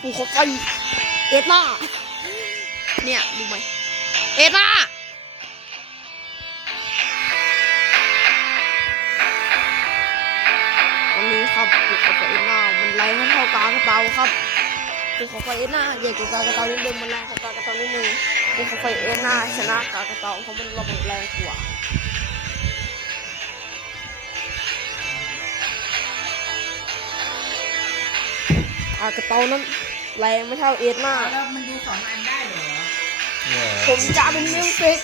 ภูเขาไฟเอ็ดนาเนี่ยดูไหมเอ็ดนาวันนี้ครับภูเขาไฟเอ็ดนามันแรงเท่ากากระเตาครับภูเขาไฟเอ็ดนาใหญ่กว่ากากระเตานิดนึงมันแรงกว่ากากระเตานิดนึงภูเขาไฟเอ็ดนาชนะกากระเตาเพราะมันระเบิดแรงกว่าอากระเตานั้น แรงไม่เท่าเอ็ดนาแล้วมันดูสองอันได้เหรอ ผมจะเป็นมิวสิก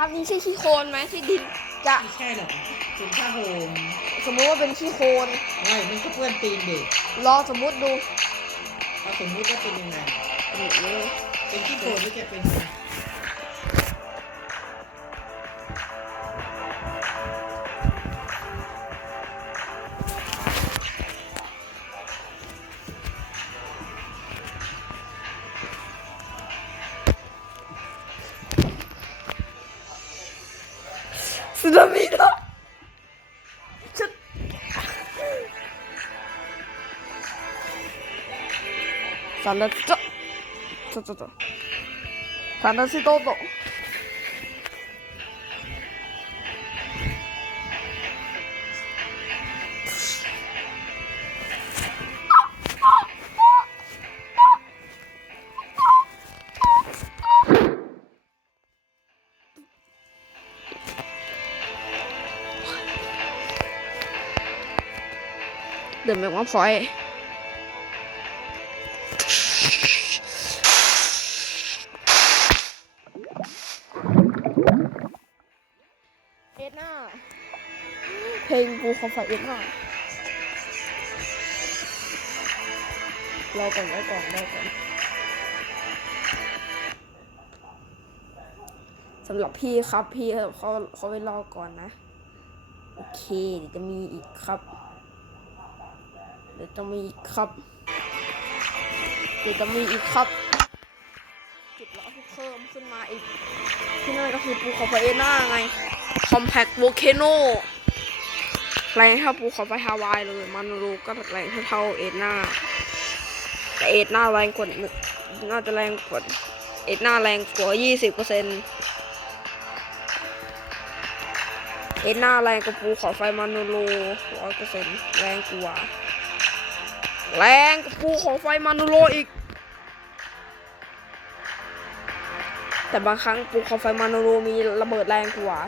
คุณย่าครับนี่ใช่ขี้โคลนไหมที่ดินจะไม่ใช่หรอกเป็นผ้าห่มสมมุติว่าเป็นขี้โคลนไม่มันก็เปื้อนตีนเด็กลองสมมุติดู เอาสมมุติว่าเป็นยังไงนี่นี่เป็นขี้โคลนหรือจะเป็น サンダちょちょちょちょサンダチ ลงกูขอฝาเอ็ดน่ารอก่อนรอก่อนรอก่อนสำหรับพี่ครับพี่เขาเขาไปรอก่อนนะ โอเคเดี๋ยวจะมีอีกครับ เดี๋ยวจะมีอีกครับ เดี๋ยวจะมีอีกครับจุดล้อที่เพิ่มขึ้นมาอีกที่นั่นก็คือภูเขาไฟเอน่าไง Compact Volcano แแรงเท่าภูเขาไฟฮาวายเลย มันรูก็แรงเท่าเอ็ดนาแต่เอ็ดนาแรงกว่าหนึ่งน่าจะแรงกว่าเอ็ดนาแรงกว่ายี่สิบเปอร์เซ็นต์เอ็ดนาแรงกว่าภูเขาไฟมานูโรร้อยเปอร์เซ็นต์แรงกว่าแรงกว่าภูเขาไฟมานูโรอีก แต่บางครั้งภูเขาไฟมานูโรมีระเบิดแรงกว่า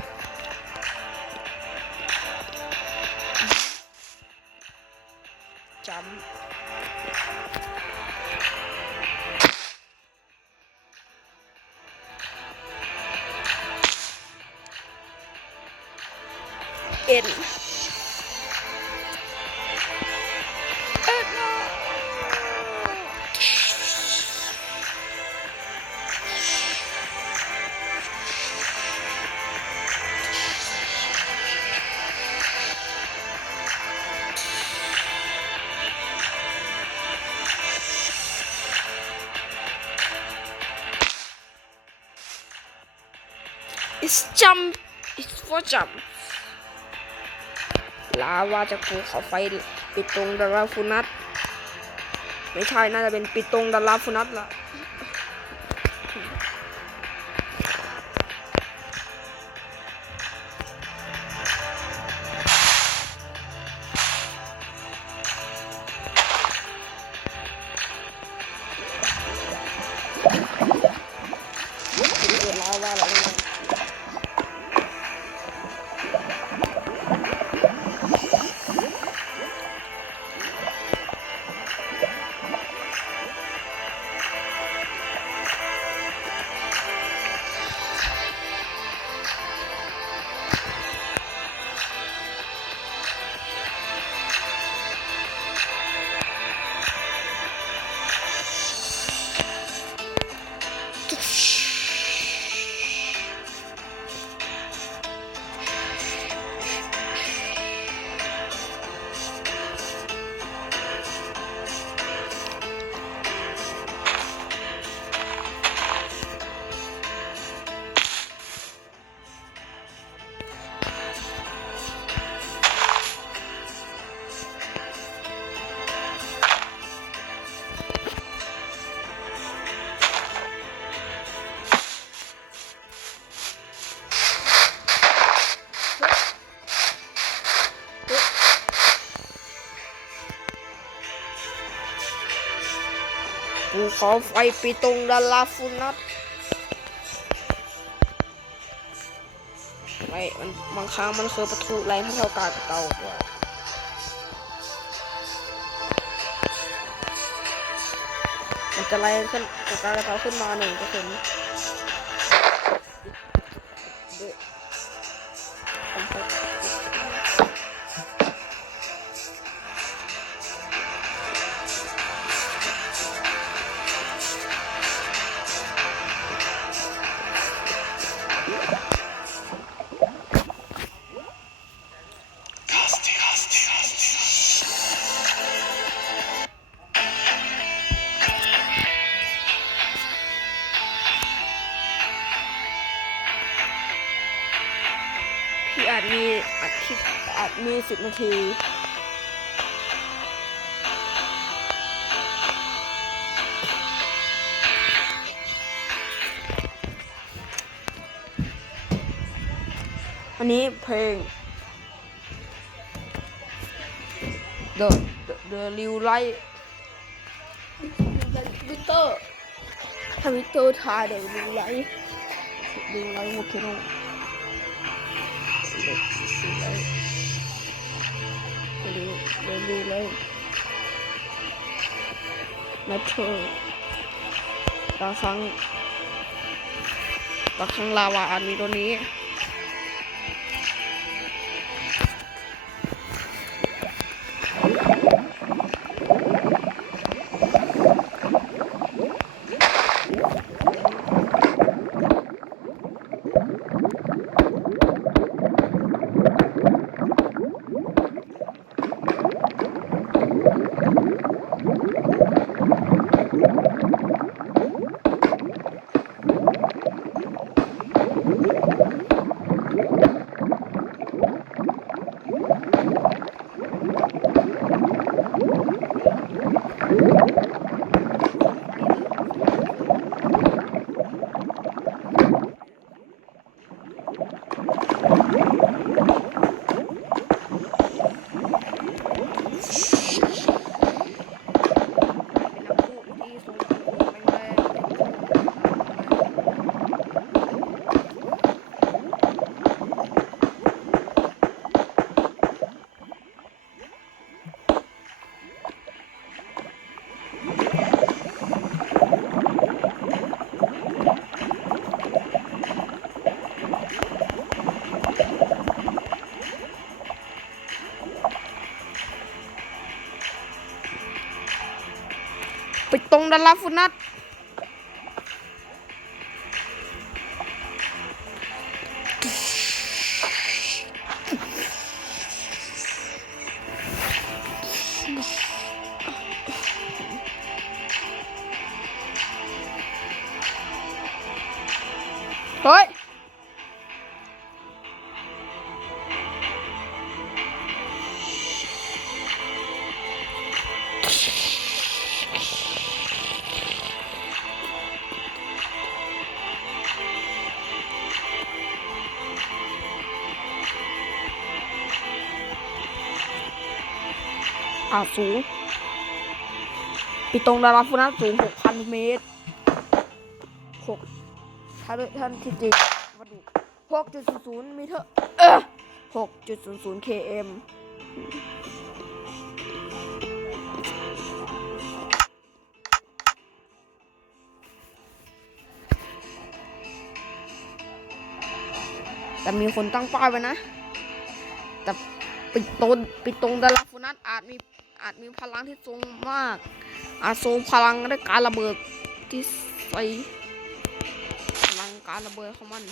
in. It's jump. It's for jump. ลาว่าจากภูเขาไฟปิดตรงดาราฟูนัทไม่ใช่น่าจะเป็นปิดตรงดาราฟูนัทละ ขอไฟปีตรงดาราฟุนัสไม่มันบางครั้งมันเคยประทุแรงเท่ากับเตาด้วยมันจะไล่ขึ้นจะการกเตาขึ้นมาหนึ่งเปอร์เซ็นต์ อันนี้เพลง The The The Real Light วิเตอร์ทวิตเตอร์ทาย The Real Light Real Light โมเคโนเด็กสีเลยเร็วเร็วเร็วเลยมาเธอบางครั้งบางครั้งลาวาอาจมีตัวนี้ ไปตรง อ่าสูงปีตรงดาราฟุนัสสูง 6,000 เมตร6ถ้าด้วยท่านที่จริงมาดู6.00เมตรเออ6.00 km แต่มีคนตั้งป้ายไว้นะ แต่ปิดตนปิดตรงดาราฟุนัสอาจมี อาจมีพลังที่ทรงมาก อาจทรงพลังด้วยการระเบิดที่ใส่พลังการระเบิดของมัน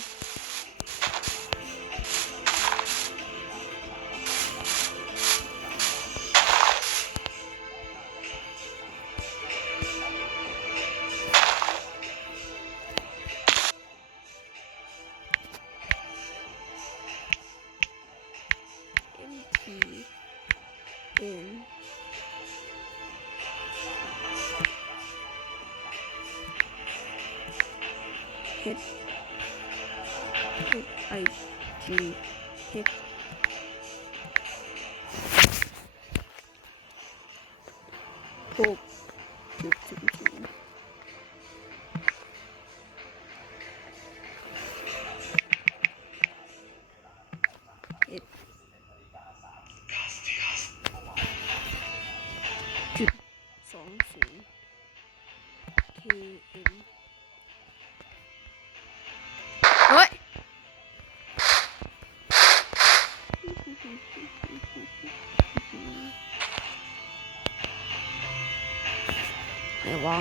ちょっと。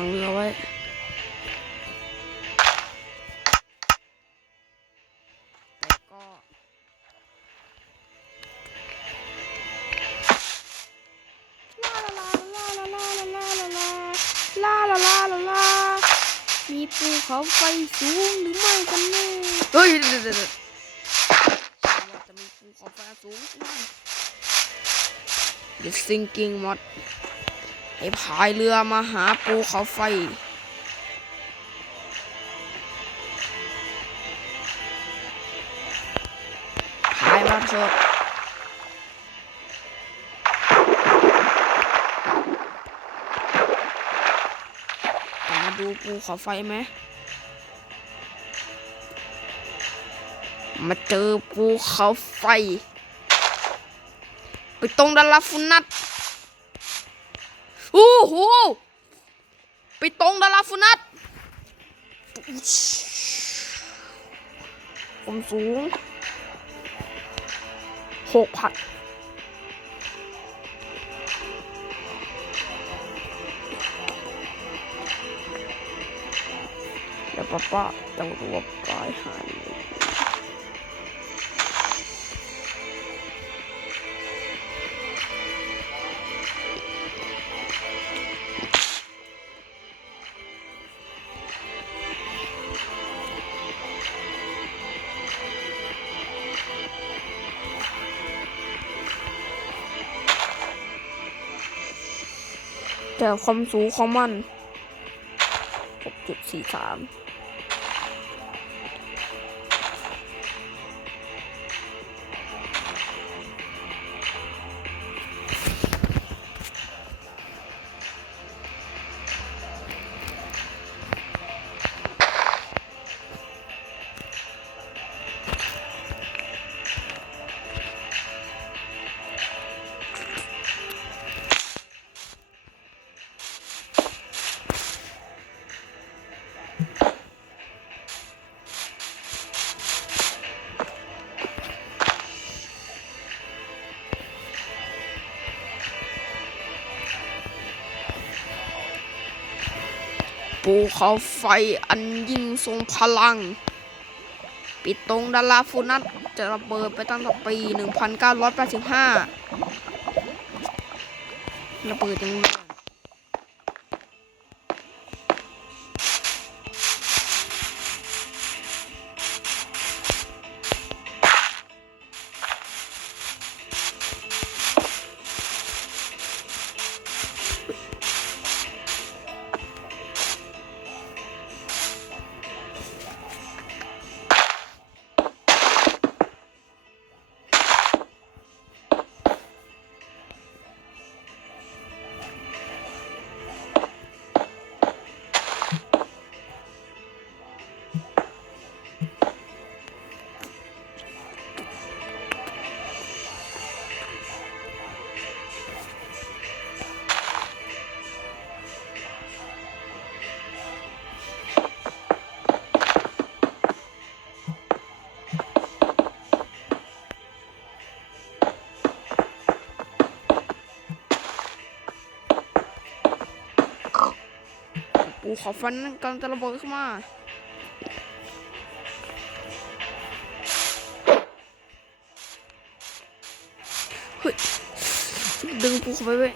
งเรือไว้แต่ก็ลาลาลาลาลาลาลาลาลาลาลาลาลามีภูเขาไฟสูงหรือไม่กันแน่เฮ้ยเดี๋ยวเดี๋ยวเดี๋ยวจะมีภูเขาไฟสูงใช่ไหม The Sinking Mod ให้พายเรือมาหาภูเขาไฟ พายมาเถอะมาดูภูเขาไฟไหม มาเจอภูเขาไฟ ไปตรงดาราฟุนัต โอ้โหไปตรงดาราฟุนัตผมสูงหกพันแล้วป้าป้าต้องรว่าปลายหายไปไหน แต่ความสูงของมัน 6.43 ภูเขาไฟอันยิ่งทรงพลัง ปิดตรงดาราฟูนัทจะระเบิดไปตั้งแต่ปี 1985ระเบิดยัง กูขาไฟนั้นกำลังจะระเบิดขึ้นมาเฮ้ยดึงภูเขาไฟไว้ย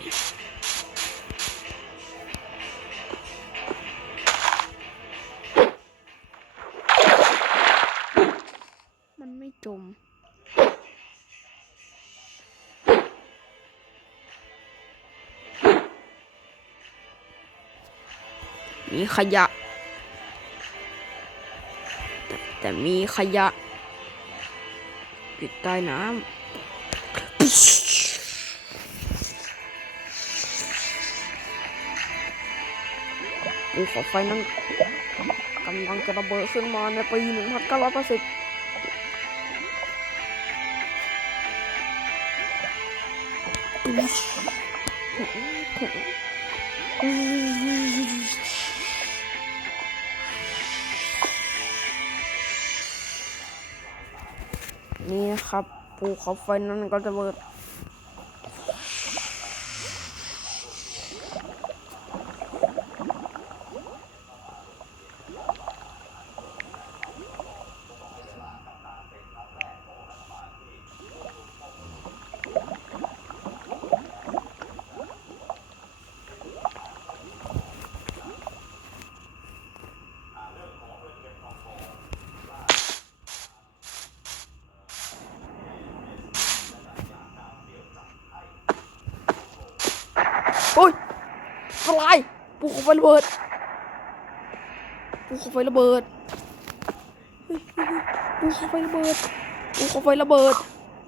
มันไม่จม มีขยะ แต่แต่มีขยะอยู่ใต้น้ำภูเขาไฟนั้นกำลังจะระเบิดขึ้นมาในปี 1980 นี่นะครับภูเขาไฟนั้นก็จะระเบิด โอ้ยอะไรภูเขาไฟระเบิดภูเขา ไฟระเบิดภูเขาไฟระเบิดภูเขาไฟระเบิด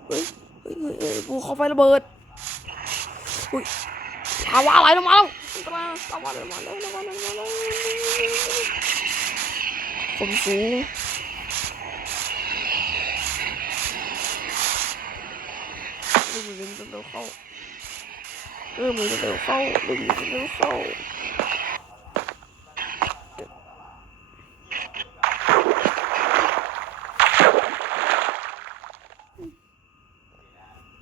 เฮ้ยเฮ้ยเฮ้ยภูเขาไฟระเบิดอุ้ยลาวาไหลลงมาแล้วลาวาไหลงมาแล้วลาวาไหลลงมาแล้วผมสูงเร็วเร็วเร็วเข้าเออมันจะเร็วเข้าเร็วมันจะเร็วเข้า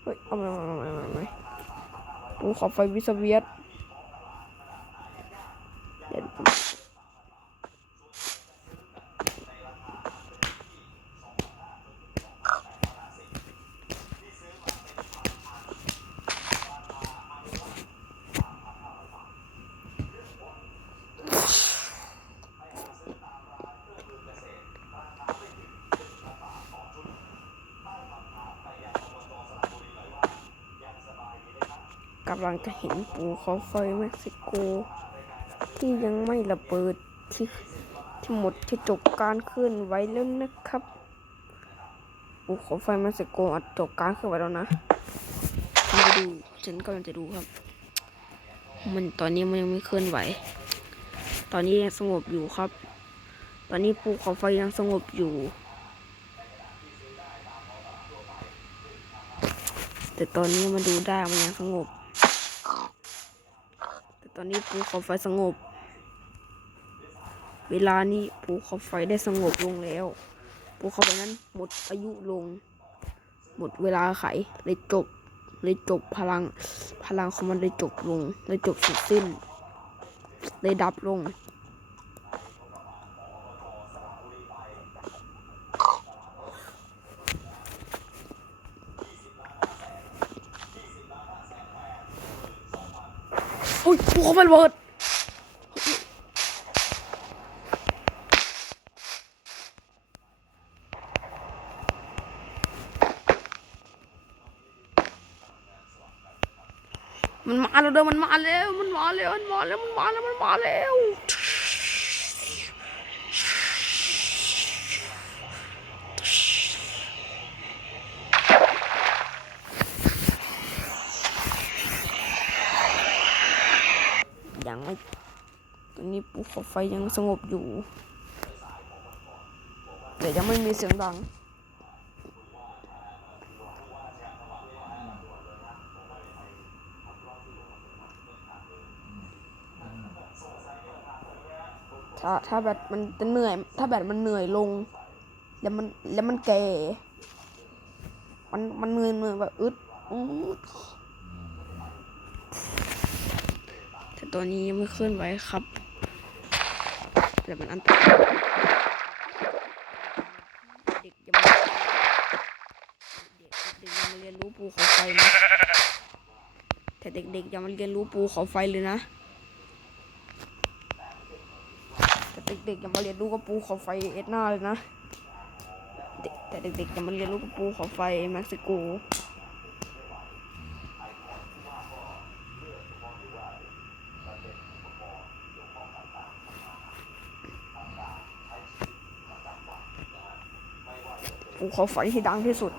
เฮ้ยเอามาเอามาเอามาเอามาปู ขอไฟวิสเวียตำลังจะเห็นปูเขาไฟเม็กซิโก ที่ยังไม่ระเบิดที่ที่หมดที่จบการเคลื่อนไหวแล้วนะครับปูเขาไฟเม็กซิโกอาจจบการเคลื่อนไหวแล้วนะฉันจะดูฉันกำลังจะดูครับ มันตอนนี้มันยังไม่เคลื่อนไหว ตอนนี้ยังสงบอยู่ครับ ตอนนี้ภูเขาไฟยังสงบอยู่แต่ตอนนี้มันดูได้มันยังสงบ ตอนนี้ภูเขาไฟสงบ เวลานี้ภูเขาไฟได้สงบลงแล้วภูเขาไฟนั้นหมดอายุลง หมดเวลาไขเลยจบเลยจบพลังพลังของมันเลยจบลงเลยจบสุดสิ้นเลยดับลง อุ้ยภูเขาไฟระเบิดมันมาแล้วเด้อมันมาแล้ว มันมาแล้ว มันมาแล้ว มันมาแล้ว มันมาแล้ว ยังไม่ต อนนี้ภูเขาไฟยังสงบอยู่ แต่ยังไม่มีเสียงดัง ถ้าถ้าแบตมันจะเหนื่อย ถ้าแบตมันเหนื่อยลง แล้วมันแล้วมันแก่ มันมันเหนื่อยเหนื่อยแบบอึดอืดแต่ตัวนี้ยังไม่เคลื่อนไหวครับ แต่มันอันตรายเด็กยังไม่เด็กเด็กยังมาเรียนรู้ภูเขาไฟนะแต่เด็กๆยังมาเรียนรู้ภูเขาไฟเลยนะแต่เด็กๆยังมาเรียนรู้กับภูเขาไฟเอ็ดนาเลยนะเด็กแต่เด็กๆยังมาเรียนรู้กับภูเขาไฟเม็กซิโก ขาไฟที่ดังที่สุด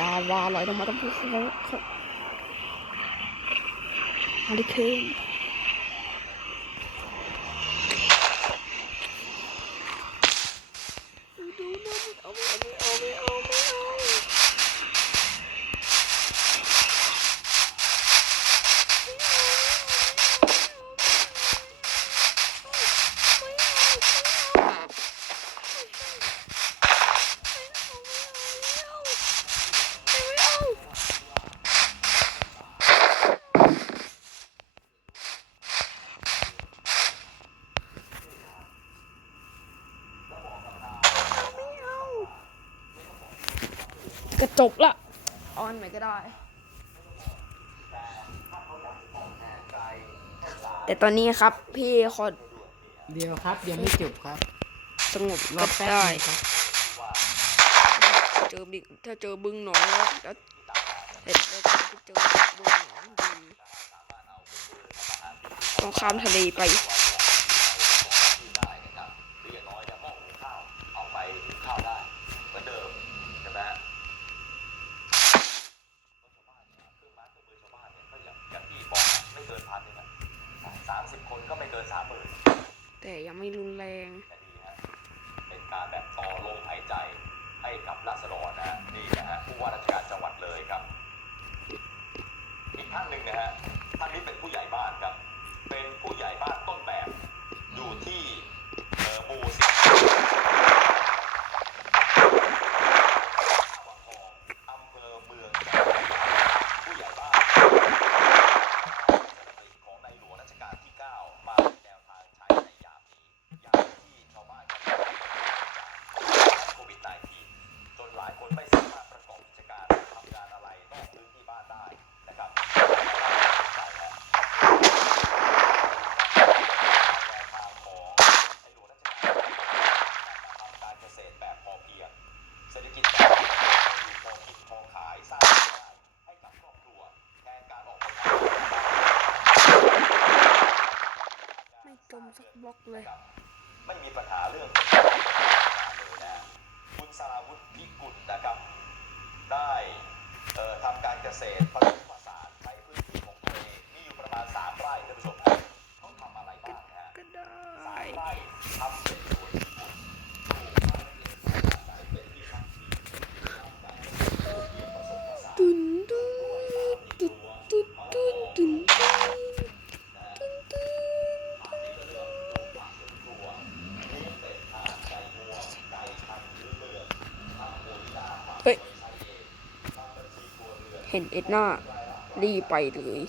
ลาวาลอยลงมาตั้งภูเขาครับฮาริเคนดูนะเอาไม่เอาไม่เอาไม่เอาไม่เอาก็จ บละออนไหนก็ได้ แต่ตอนนี้ครับ พี่ขอเดียวครับยังไม่จบครับ สงบรก็อแป๊บได้นึงครับเจอบิ๊กถ้าเจอบึงหนองแล้วแล้วเสร็จแล้วจะไปเจอบึงหนองดีต้องข้ามทะเลไป หรืออย่างน้อยเนี่ยหม้อหุงข้าวเอาไปหุงข้าวได้เหมือนเดิมใช่ไหมฮะชาวบ้านเนี่ยเครื่องไม้เครื่องมือชาวบ้านเนี่ยก็อย่างอย่างที่บอกอะไม่เกินพันเลยนะสามสิบคนก็ไม่เกินสามหมื่น แต่ยังไม่รุนแรง แต่ดีฮะเป็นการแบบต่อลมหายใจให้กับราษฎรนะฮะนี่นะฮะผู้ว่าราชการจังหวัดเลยครับ อีกท่านหนึ่งนะฮะท่านนี้เป็นผู้ใหญ่บ้านครับ เป็นผู้ใหญ่บ้านต้นแบบอยู่ที่เอ่อหมู่สิบ วังทองอำเภอเมืองจังหวัดผู้ใหญ่บ้านของในหลวงรัชกาลที่ 9 มาเป็นแนวทางใช้ในยามนี้ยามที่ชาวบ้านกำลังโควิด -19 จนหลายคนไม่สามารถประกอบกิจการทำงานอะไรนอกพื้นที่บ้านได้นะครับใช่ฮะแนวทางของในหลวงรัชกาลที่9ทำการเกษตรแบบพอเพียง เศรษฐกิจแบบอยู่พอกินพอขายสร้างรายได้ให้กับครอบครัวแทนการออกไปทำงาน ไม่จมสักบล็อก เลยนะครับไม่มีปัญหาเรื่องเลยนะคุณสราวุฒิพิกุลนะครับ ได้เอ่อทำการเกษตรผสมผสานในพื้นที่ของตัวเองมีอยู่ประมาณ3ไร่ท่านผู้ชมครับเขาทำอะไรบ้างนะฮะก็ได้สามไร่ทำเป็น เห็นเอ็ดนารีไปเลย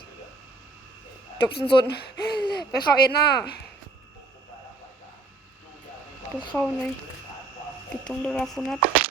จบสุดไปเข้าเอ็ดนาไปเข้าในปิดตรงเดลาฟูนัส